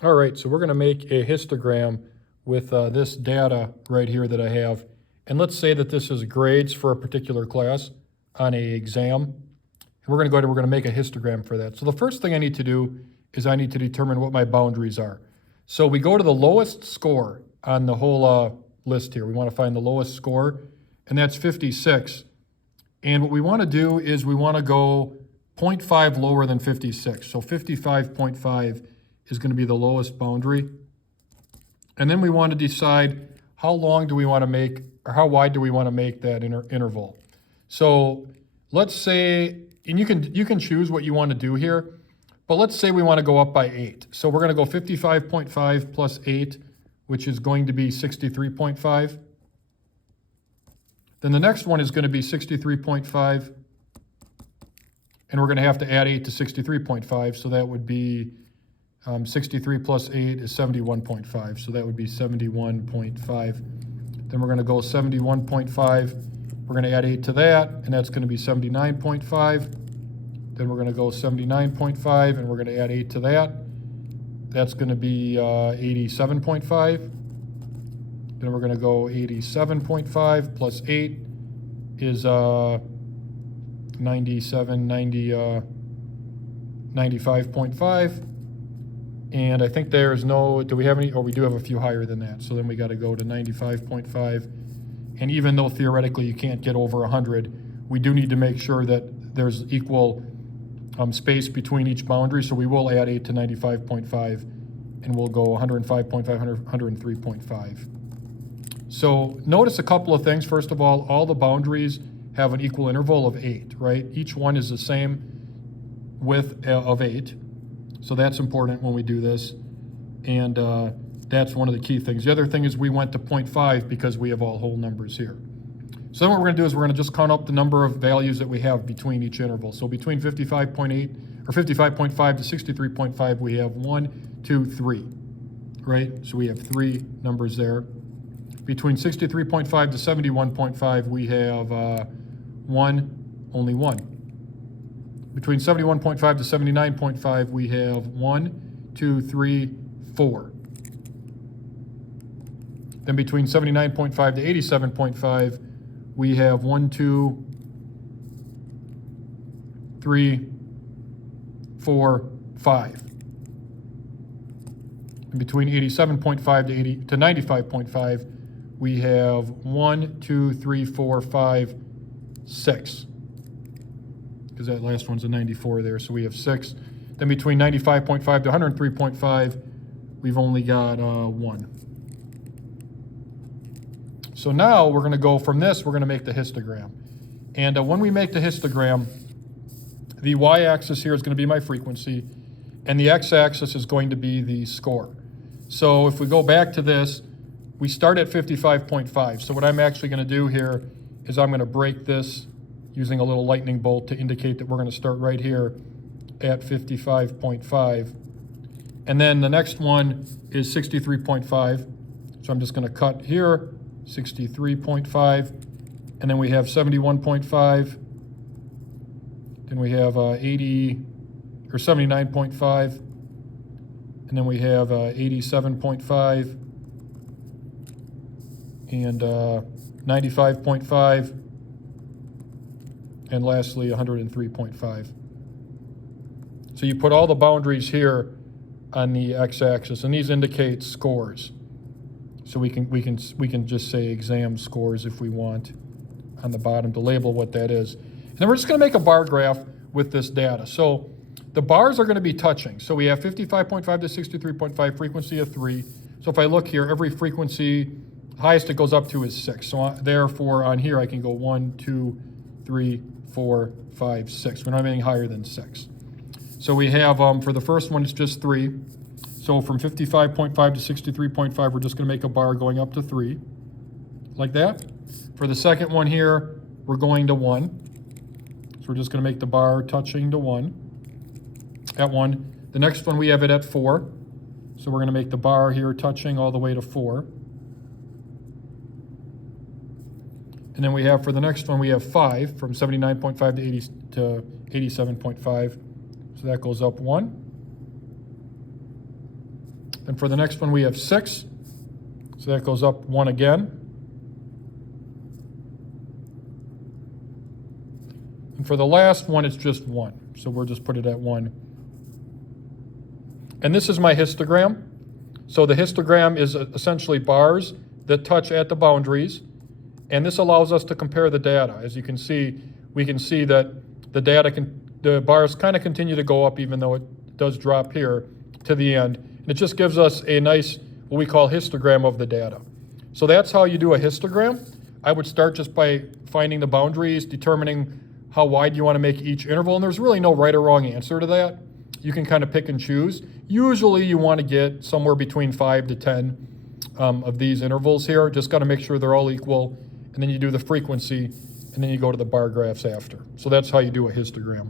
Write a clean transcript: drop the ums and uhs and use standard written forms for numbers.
All right, so we're going to make a histogram with this data right here that I have. And let's say that this is grades for a particular class on a exam. And we're going to go ahead and we're going to make a histogram for that. So the first thing I need to do is I need to determine what my boundaries are. So we go to the lowest score on the whole list here. We want to find the lowest score, and that's 56. And what we want to do is we want to go 0.5 lower than 56. So 55.5 is going to be the lowest boundary. And then we want to decide how long do we want to make, or how wide do we want to make that interval. So let's say, and you can choose what you want to do here, but let's say we want to go up by 8. So we're going to go 55.5 plus 8, which is going to be 63.5. Then the next one is going to be 63.5, and we're going to have to add 8 to 63.5, so that would be 63 plus 8 is 71.5, so that would be 71.5. Then we're going to go 71.5, we're going to add 8 to that, and that's going to be 79.5. Then we're going to go 79.5, and we're going to add 8 to that. That's going to be 87.5. Then we're going to go 87.5 plus 8 is 95.5. And I think there's no, do we have any, or we do have a few higher than that. So then we got to go to 95.5. And even though theoretically you can't get over 100, we do need to make sure that there's equal space between each boundary. So we will add 8 to 95.5, and we'll go 105.5, 103.5. So notice a couple of things. First of all the boundaries have an equal interval of 8, right? Each one is the same width of 8. So that's important when we do this. And that's one of the key things. The other thing is we went to 0.5 because we have all whole numbers here. So then what we're going to do is we're going to just count up the number of values that we have between each interval. So between 55.8 or 55.5 to 63.5, we have 1, 2, 3, right? So we have 3 numbers there. Between 63.5 to 71.5, we have only one. Between 71.5 to 79.5, we have 1, 2, 3, 4. Then between 79.5 to 87.5, we have 1, 2, 3, 4, 5. And between 87.5 to 95.5, we have 1, 2, 3, 4, 5, 6. Because that last one's a 94 there, so we have 6. Then between 95.5 to 103.5, we've only got 1. So now we're going to go from this, we're going to make the histogram. And when we make the histogram, the y-axis here is going to be my frequency, and the x-axis is going to be the score. So if we go back to this, we start at 55.5. So what I'm actually going to do here is I'm going to break this using a little lightning bolt to indicate that we're going to start right here at 55.5. And then the next one is 63.5. So I'm just going to cut here, 63.5. And then we have 71.5. Then we have 79.5. And then we have 87.5. And 95.5. And lastly, 103.5. So you put all the boundaries here on the x-axis, and these indicate scores. So we can just say exam scores if we want on the bottom to label what that is. And then we're just going to make a bar graph with this data. So the bars are going to be touching. So we have 55.5 to 63.5, frequency of 3. So if I look here, every frequency, highest it goes up to is 6. So therefore on here I can go 1, 2, 3, 4, 5, 6. We don't have anything higher than 6. So we have, for the first one, it's just 3. So from 55.5 to 63.5, we're just going to make a bar going up to 3, like that. For the second one here, we're going to 1. So we're just going to make the bar touching to 1, at 1. The next one, we have it at 4. So we're going to make the bar here touching all the way to 4. And then we have, for the next one, we have 5, from 79.5 to 87.5. So that goes up 1. And for the next one, we have 6. So that goes up 1 again. And for the last one, it's just 1. So we'll just put it at 1. And this is my histogram. So the histogram is essentially bars that touch at the boundaries. And this allows us to compare the data. As you can see, we can see that the bars kind of continue to go up even though it does drop here to the end. And it just gives us a nice, what we call histogram of the data. So that's how you do a histogram. I would start just by finding the boundaries, determining how wide you want to make each interval. And there's really no right or wrong answer to that. You can kind of pick and choose. Usually you want to get somewhere between 5 to 10 of these intervals here. Just got to make sure they're all equal. And then you do the frequency, and then you go to the bar graphs after. So that's how you do a histogram.